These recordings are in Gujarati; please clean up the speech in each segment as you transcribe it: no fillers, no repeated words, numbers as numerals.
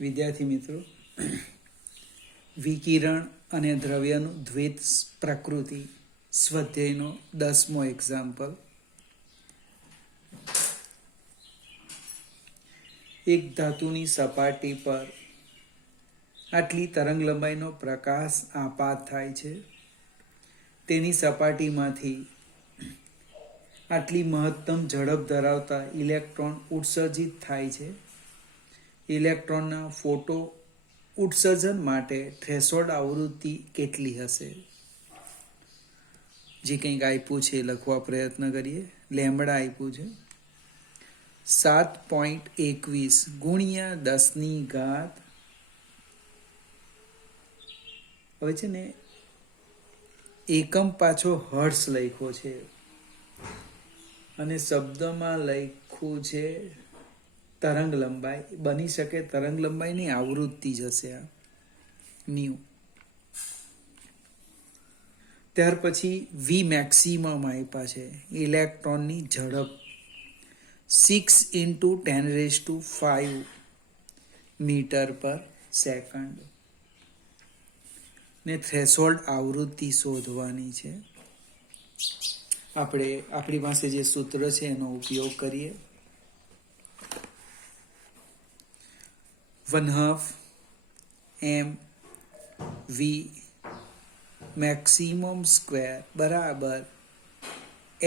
વિદ્યાર્થી મિત્રો, વિકિરણ અને દ્રવ્યનું દ્વૈત પ્રકૃતિ સ્વાધ્યાયનો 10મો એક્ઝામ્પલ. એક ધાતુની સપાટી પર આટલી તરંગ લંબાઈનો પ્રકાશ આપાત થાય છે. તેની સપાટીમાંથી આટલી મહત્તમ ઝડપ ધરાવતા ઇલેક્ટ્રોન ઉત્સર્જિત થાય છે. ઇલેક્ટ્રોનના ફોટો ઉત્સર્જન માટે થ્રેશોલ્ડ આવૃત્તિ કેટલી હશે? જે કંઈક આપ્યું છે લખવા પ્રયત્ન કરીએ. લેમ્બડા આપ્યું છે 7.21 ગુણ્યા 10⁻. હવે છે ને એકમ પાછો હર્ટ્ઝ લખ્યો છે અને શબ્દમાં લખ્યું છે તરંગ લંબાઈ. બની શકે તરંગ લંબાઈની આવૃત્તિ જ હશે આ ન્યુ. ત્યાર પછી વી મેક્સિમમ આપ્યા છે ઇલેક્ટ્રોનની ઝડપ 6 × 10⁵ મીટર પર સેકન્ડ ને થ્રેશોલ્ડ આવૃત્તિ શોધવાની છે. આપણી પાસે જે સૂત્ર છે એનો ઉપયોગ કરીએ. 1/2 mv મેક્સિમમ સ્ક્વેર બરાબર h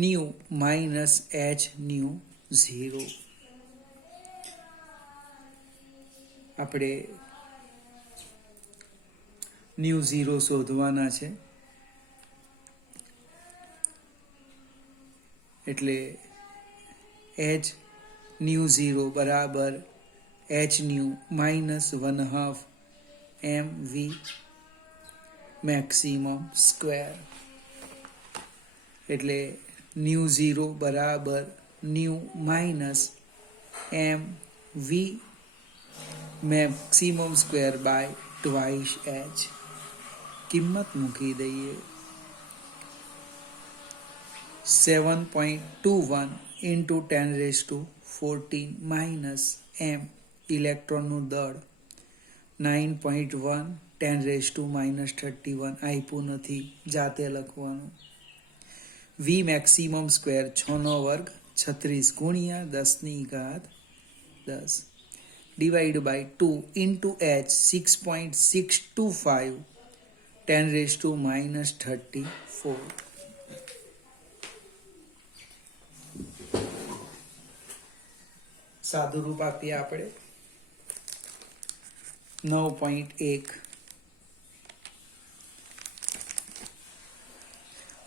nu minus h new 0. આપણે ન્યુ 0 શોધવાના છે. એટલે h ન્યુ 0 બરાબર h nu minus 1/2 mv maximum square. એટલે ન્યુ 0 બરાબર nu minus mv maximum square by twice h. કિંમત મૂકી દઈએ. 7.21 × 10⁻14 માઇનસ m ઇલેક્ટ્રોનનું દળ 9.1 10⁻−31 આપ્યું નથી, જાતે લખવાનું. વી મેક્સિમમ સ્ક્વેર 6 નો વર્ગ 36 ગુણ્યા 10⁻10 ડિવાઈડ બાય 2 × h 6.625 10⁻−34. સાદું રૂપ આપીએ આપણે 9.1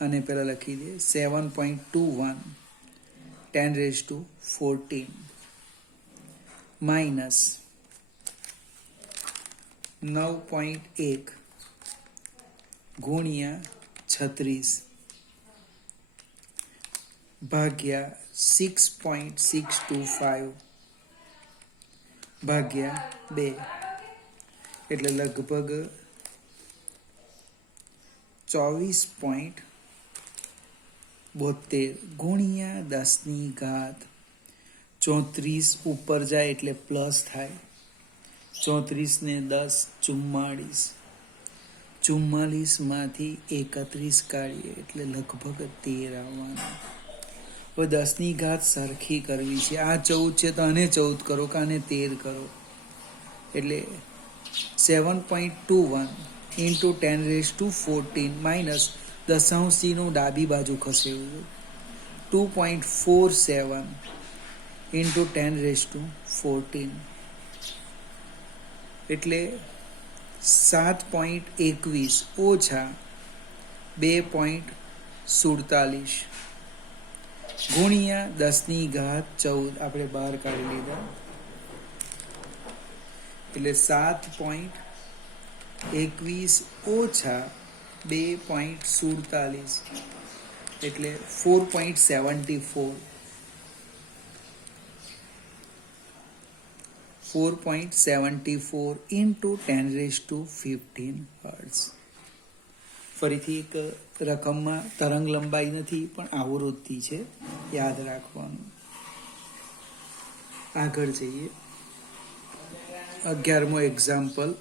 અને પેલા લખી દઈએ 7.21 10⁻14 માઇનસ 9.1 ગુણ્યા 36 ભાગ્યા 6.625 ભાગ્યા 2 એટલે લગભગ 24.72 ગુણ્યા 10⁻34 ઉપર જાય એટલે પ્લસ થાય. 34 ને 10 44. 44 માંથી 31 કાઢીએ એટલે લગભગ 13 આવવાનું. હવે 10⁻સરખી કરવી છે. આ 14 છે તો આને 14 કરો કે આને 13 કરો. એટલે 7.21 × 10⁻14 માઇનસ દશાંશનું ડાબી બાજુ ખસેડવું 2.47 × 10⁻14 એટલે 7.21 ઓછા 2.47 ગુણ્યા 10⁻14 આપણે બહાર કાઢી લીધા. એટલે 7.21 ઓછા 2.47 એટલે 4.74. 4.74 × 10⁻15 હર્ટ્ઝ. ફરીથી એક રકમમાં તરંગ લંબાઈ નથી પણ આવૃત્તિ છે, યાદ રાખવાનું. આગળ જઈએ. 11મો એક્ઝામ્પલ.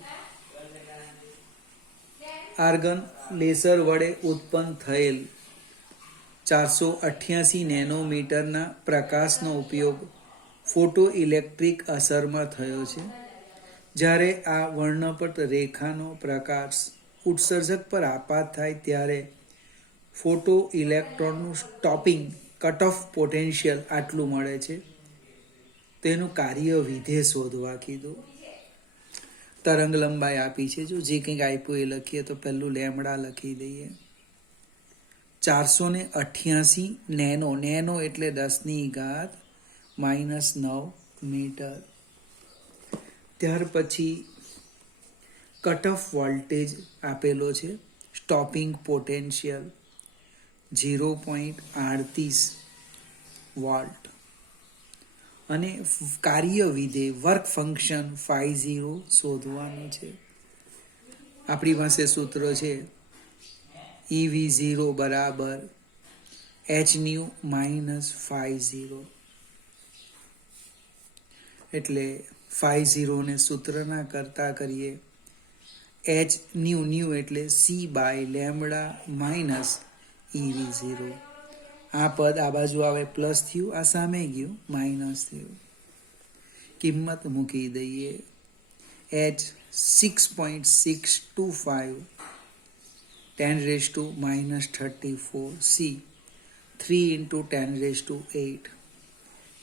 આર્ગન લેસર વડે ઉત્પન્ન થયેલ 488 નેનોમીટરના પ્રકાશનો ઉપયોગ ફોટો ઇલેક્ટ્રિક અસરમાં થયો છે. જ્યારે આ વર્ણપટ રેખાનો પ્રકાશ ઉત્સર્જક પર આપાત થાય ત્યારે ફોટો ઇલેક્ટ્રોનનું સ્ટોપિંગ કટ ઓફ પોટેન્શિયલ આટલું મળે છે. તેનું કાર્ય વિધેય શોધવા કીધું. તરંગ લંબાઈ આપી છે. જો જે કંઈક આપ્યું એ લખીએ તો પહેલું લેમડા લખી દઈએ. 488 નેનો એટલે 10⁻⁻9 મીટર. ત્યાર પછી કટ ઓફ વોલ્ટેજ આપેલો છે. સ્ટોપિંગ પોટેન્શિયલ 0.38 વોલ્ટ અને કાર્ય વિધેય વર્ક ફંક્શન 50 શોધવાનું છે. આપણી પાસે સૂત્ર છે EV0 બરાબર hν માઇનસ 50. એટલે 50 ને સૂત્રના કરતા કરીએ. hν એટલે c/λ માઇનસ EV0. આ પદ આ બાજુ આવે પ્લસ થયું, આ સામે ગયું માઇનસ થયું. કિંમત મૂકી દઈએ. h 6.625 10⁻⁻34 c 3 × 10⁸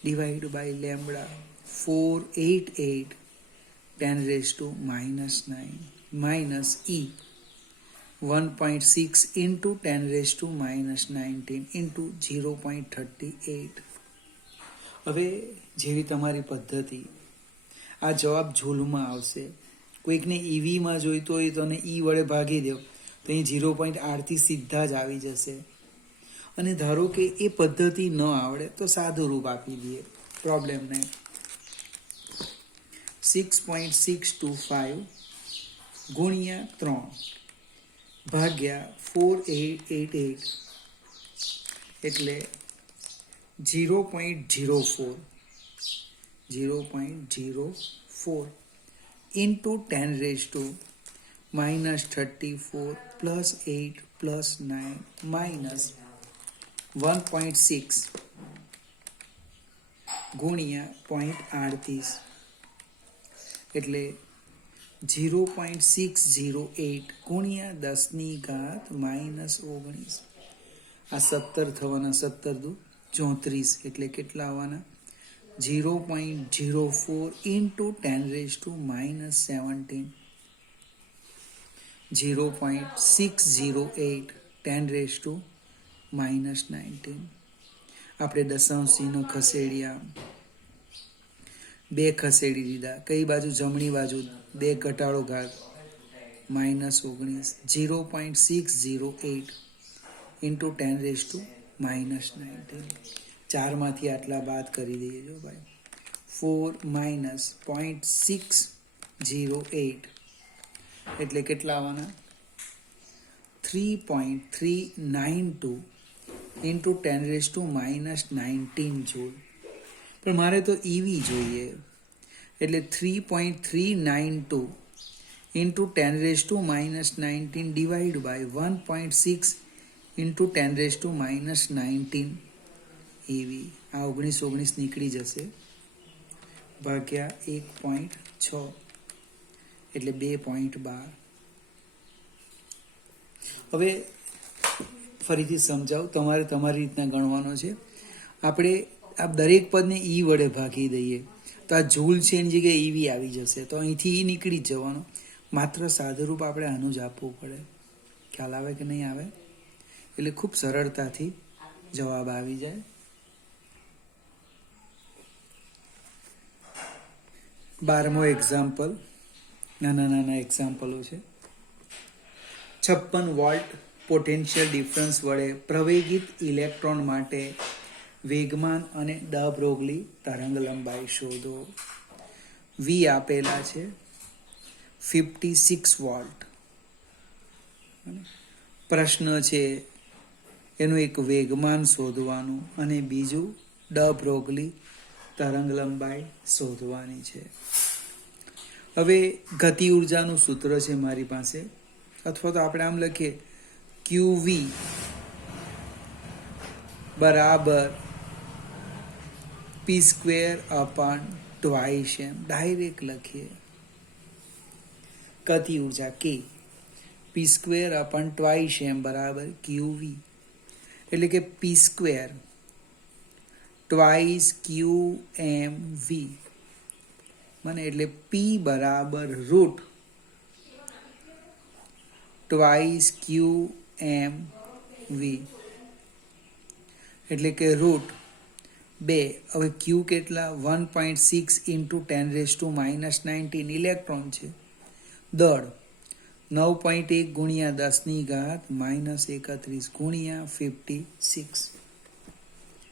divided by λ 488 10⁻⁹ minus e 1.6 × 10⁻⁻19 into 0.38. હવે જેવી તમારી પદ્ધતિ, આ જવાબ જૂલમાં આવશે. કોઈકને ઈવીમાં જોઈતો હોય તો ઈ વડે ભાગી દો તો અહીં 0.8 સીધા જ આવી જશે. અને ધારો કે એ પદ્ધતિ ન આવડે તો સાદું રૂપ આપી દઈએ, પ્રોબ્લેમ નહીં. 6.625 ગુણ્યા 3 ભાગ્યા 488 એટલે 0.04 into 10⁻⁻34 plus 8 plus 9 minus 1.6 ગુણ્યા 0.38 એટલે 0.608 ગુણ્યા 10⁻⁻19. આ 17 થવાના, 17 × 2 34 એટલે કેટલા આવવાના? 0.04 into 10⁻⁻17. 0.608 10⁻⁻19. આપણે દશાંશ ચિહ્ન ખસેડ્યા, 2 ખસેડી દીધા. કઈ બાજુ? જમણી બાજુ. 2 ઘટાડો ઘાત -19. 0.608 into 10⁻⁻19. 4 માંથી આટલા બાદ કરી દઈએ. જો ભાઈ 4 minus 0.608 એટલે કેટલા આવવાના? 3.392 into 10⁻⁻19 જૂલ. પણ મારે તો ઈવી જોઈએ એટલે 3.392 into 10⁻⁻19 divide by 1.6 into 10⁻⁻19 eV. આ 19 નીકળી જશે ભાગ્યા 1.6 એટલે 2.12. હવે ફરીથી સમજાવું, તમારે તમારી રીતના ગણવાનો છે. આપણે આ દરેક પદને ઈ વડે ભાગી દઈએ તો આ જૂલ છે એની જગ્યાએ ઈવી આવી જશે, તો અહીંથી ઈ નીકળી જ જવાનું. માત્ર સાદુરૂપ આપણે આનું જ આપવું પડે. ખ્યાલ આવે કે નહીં આવે? એટલે ખૂબ સરળતાથી જવાબ આવી જાય. 12મો એક્ઝામ્પલ. નાના એક્ઝામ્પલો છે. 56 વોલ્ટ પોટેન્શિયલ ડિફરન્સ વડે પ્રવેગિત ઇલેક્ટ્રોન માટે વેગમાન અને ડ બ્રોગલી તરંગ લંબાઈ શોધો. વી આપેલા છે 56 વોલ્ટ. પ્રશ્ન છે એનું એક વેગમાન શોધવાનું અને બીજું ડ બ્રોગલી તરંગ લંબાઈ શોધવાની છે. હવે ગતિ ઉર્જાનું સૂત્ર છે મારી પાસે, અથવા તો આપણે આમ લખીએ QV બરાબર p²/2m. ડાયરેક્ટ લખીએ ગતિ ઉર્જા K p²/2m બરાબર QV, એટલે કે p² ટ્વાઇસ QMV મને, એટલે P બરાબર રૂટ ટ્વાઇસ QMV, એટલે કે રૂટ 2. હવે Q કેટલા? 1.6 × 10⁻⁻19 ઇલેક્ટ્રોન છે. દળ 9.1 × 10⁻31 × 56.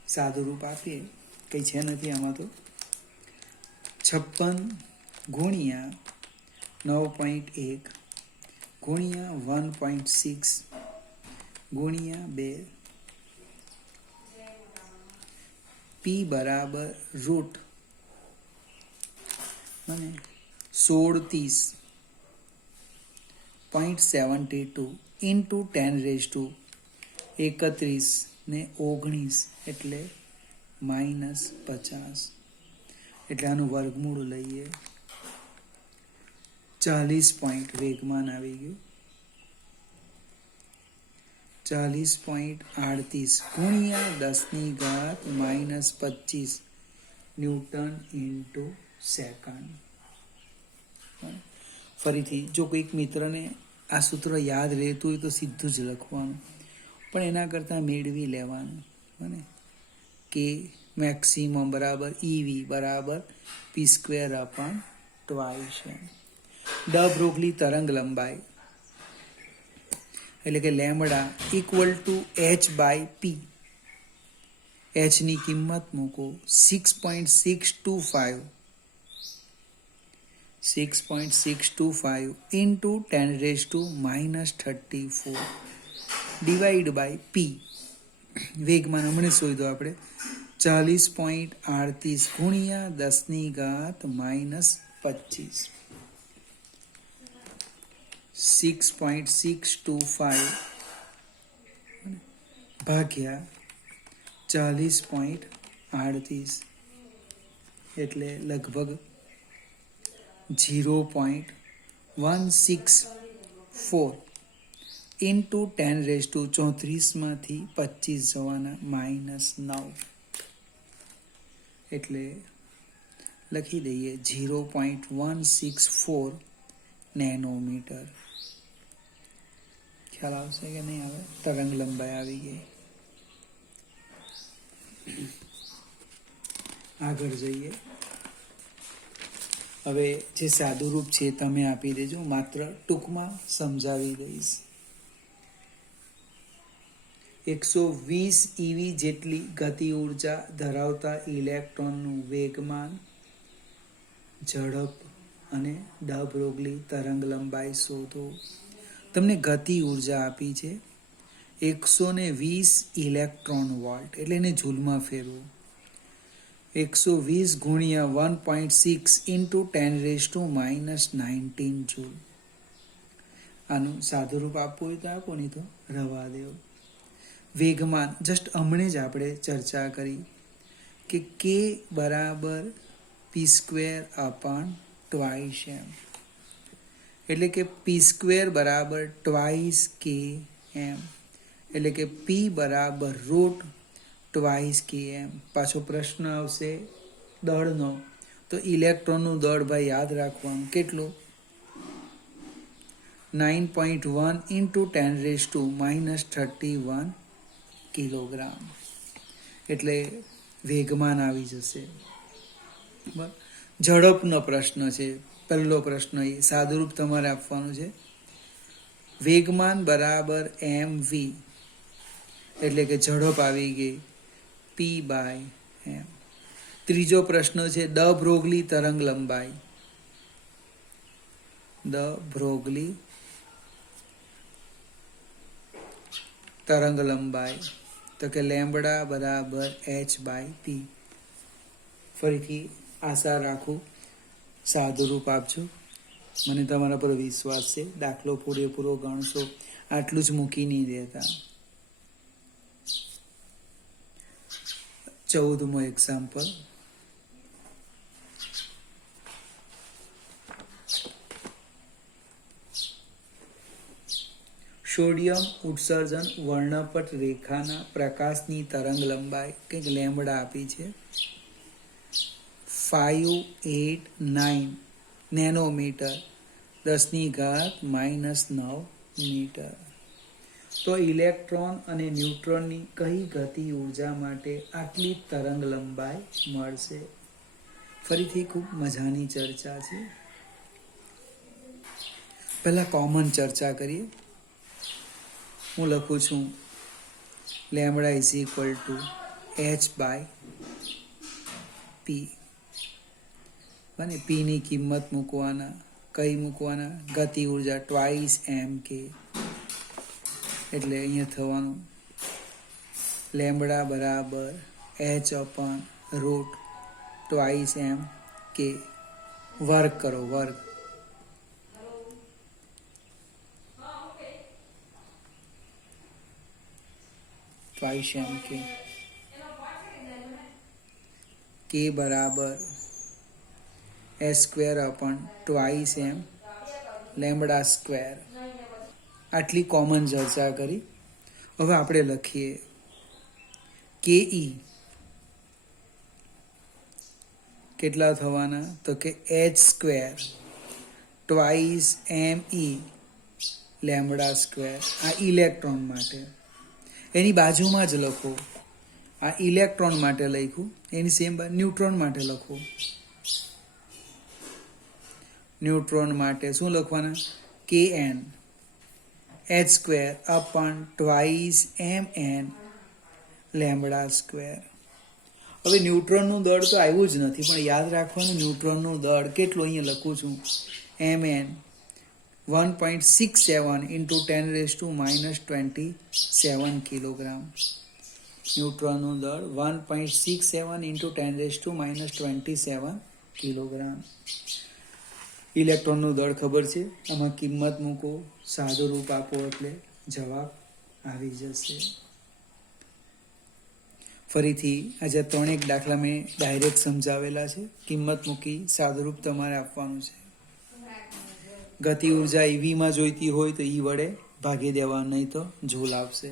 સાદું રૂપ આપીએ, કંઈ છે નથી આમાં તો. 56 × 9.1 × 1.6 × 2, P બરાબર રૂટ 1630.72 × 10⁻31 એટલે -50. એટલે આનું વર્ગમૂળ લઈએ 40 પોઈન્ટ વેગમાન આવી ગયું. 40.38 × 10⁻−25 ન્યૂટન × સેકન્ડ. ફરીથી જો કોઈક મિત્રને આ સૂત્ર યાદ રહેતું હોય તો સીધું જ લખવાનું, પણ એના કરતાં મેળવી લેવાનું. બને કે મેક્સિમમ બરાબર EV બરાબર p²/2m. ડ બ્રોગલી તરંગ લંબાઈ, એટલે કે લેમડા = h/p. ની કિંમત મૂકો 6.625 × 10⁻34 ડિવાઈડ બાય p. વેગમાન હમણાં શોધ્યો આપણે 40.38 × 10⁻−25. 6.625 ભાગ્યા 40.38 એટલે લગભગ 0.164 × 10⁻34 માંથી 25 જવાના -9, એટલે લખી દઈએ 0.164 નેનોમીટર. ખ્યાલ આવશે કે નહીં આવે? તરંગ લંબાઈ આવી ગઈ. આગળ જઈએ. હવે જે સાદું રૂપ છે તમે આપી દેજો, માત્ર ટૂંકમાં સમજાવી દઈશ. 120 EV જેટલી ગતિ ઉર્જા ધરાવતા ઇલેક્ટ્રોનનું વેગમાન, ઝડપ અને ડ બ્રોગલી તરંગ લંબાઈ શોધો. તમને ગતિ ઉર્જા આપી છે 120 ઇલેક્ટ્રોન વોલ્ટ, એટલે એને જૂલમાં ફેરવો. 120 × 1.6 × 10⁻⁻19 જૂલ. આનું સાદું રૂપ આપવું હોય તો આપો, નહીં તો રવા દેવો. વેગમાન જસ્ટ હમણાં જ આપણે ચર્ચા કરી કે K બરાબર p²/2m, એટલે કે p² બરાબર ટ્વાઇસ km, એટલે કે p બરાબર રૂટ ટ્વાઇસ km. પાછો પ્રશ્ન આવશે દળનો, તો ઇલેક્ટ્રોનનું દળ ભાઈ યાદ રાખવાનું કેટલું? 9.1 × 10⁻31 કિલોગ્રામ. એટલે વેગમાન આવી જશે. ઝડપનો પ્રશ્ન છે પહેલો પ્રશ્ન, એ સાદુરૂપ તમારે આપવાનું છે. વેગમાન બરાબર mv, એટલે કે ઝડપ આવી ગઈ p/m. ત્રીજો પ્રશ્ન છે દ બ્રોગલી તરંગ લંબાઈ. દ બ્રોગલી તરંગ લંબાઈ, તો કે લેમ્બડા બરાબર h/p. ફરીથી આશા રાખું સાદુરૂપ આપજો. મને તમારા પર વિશ્વાસ છે. દાખલો પૂરેપૂરો ગણશો, આટલું જ મૂકી નહીં દેતા. 14મો એક્ઝામ્પલ. સોડિયમ ઉત્સર્જન વર્ણપટ રેખાના પ્રકાશની તરંગ લંબાઈ કંઈક લેમ્બડા આપી છે 589 નેનોમીટર 10⁻⁻9 મીટર. તો ઇલેક્ટ્રોન અને ન્યુટ્રોનની કઈ ગતિ ઉર્જા માટે આટલી તરંગ લંબાઈ મળશે? ફરીથી ખૂબ મજાની ચર્ચા છે. પહેલા કોમન ચર્ચા કરીએ. હું લખું છું lambda is equal to h/p. અને પીની કિંમત મૂકવાના. કઈ મૂકવાના? ગતિ ઉર્જા ટ્વાઇસ mk. એટલે અહીંયા થવાનું લેમ્બડા બરાબર h/√2 mk. વર્ગ કરો, વર્ગ. Twice mk. k બરાબર h²/2 m લેમ્બડા સ્ક્વેર. આટલી કોમન ચર્ચા કરી. હવે આપણે લખીએ કે કેટલા થવાના? તો કે h²/2 me લેમ્બડા સ્ક્વેર. આ ઇલેક્ટ્રોન માટે. એની બાજુમાં જ લખો. આ ઇલેક્ટ્રોન માટે લખ્યું, એની સેમ ન્યુટ્રોન માટે લખો. ન્યુટ્રોન માટે શું લખવાના? kn h²/2 mn lambda square. હવે ન્યુટ્રોનનું દળ તો આવ્યું જ નથી, પણ યાદ રાખવાનું ન્યુટ્રોનનું દળ કેટલું? અહીંયા લખું છું mn 1.67 × 10⁻27 કિલોગ્રામ. ન્યુટ્રોનનું દળ 1.67 × 10⁻27 કિલોગ્રામ. ઇલેક્ટ્રોનનું દળ ખબર છે, એમાં કિંમત મૂકો, સાદું રૂપ આપો એટલે જવાબ આવી જશે. ફરીથી આજે 3 દાખલા મેં ડાયરેક્ટ સમજાવેલા છે. કિંમત મૂકી સાદું રૂપ તમારે આપવાનું છે. ગતિ ઉર્જા ઈવીમાં જોઈતી હોય તો ઈ વડે ભાગી દેવા, નહીં તો ઝૂલ આવશે.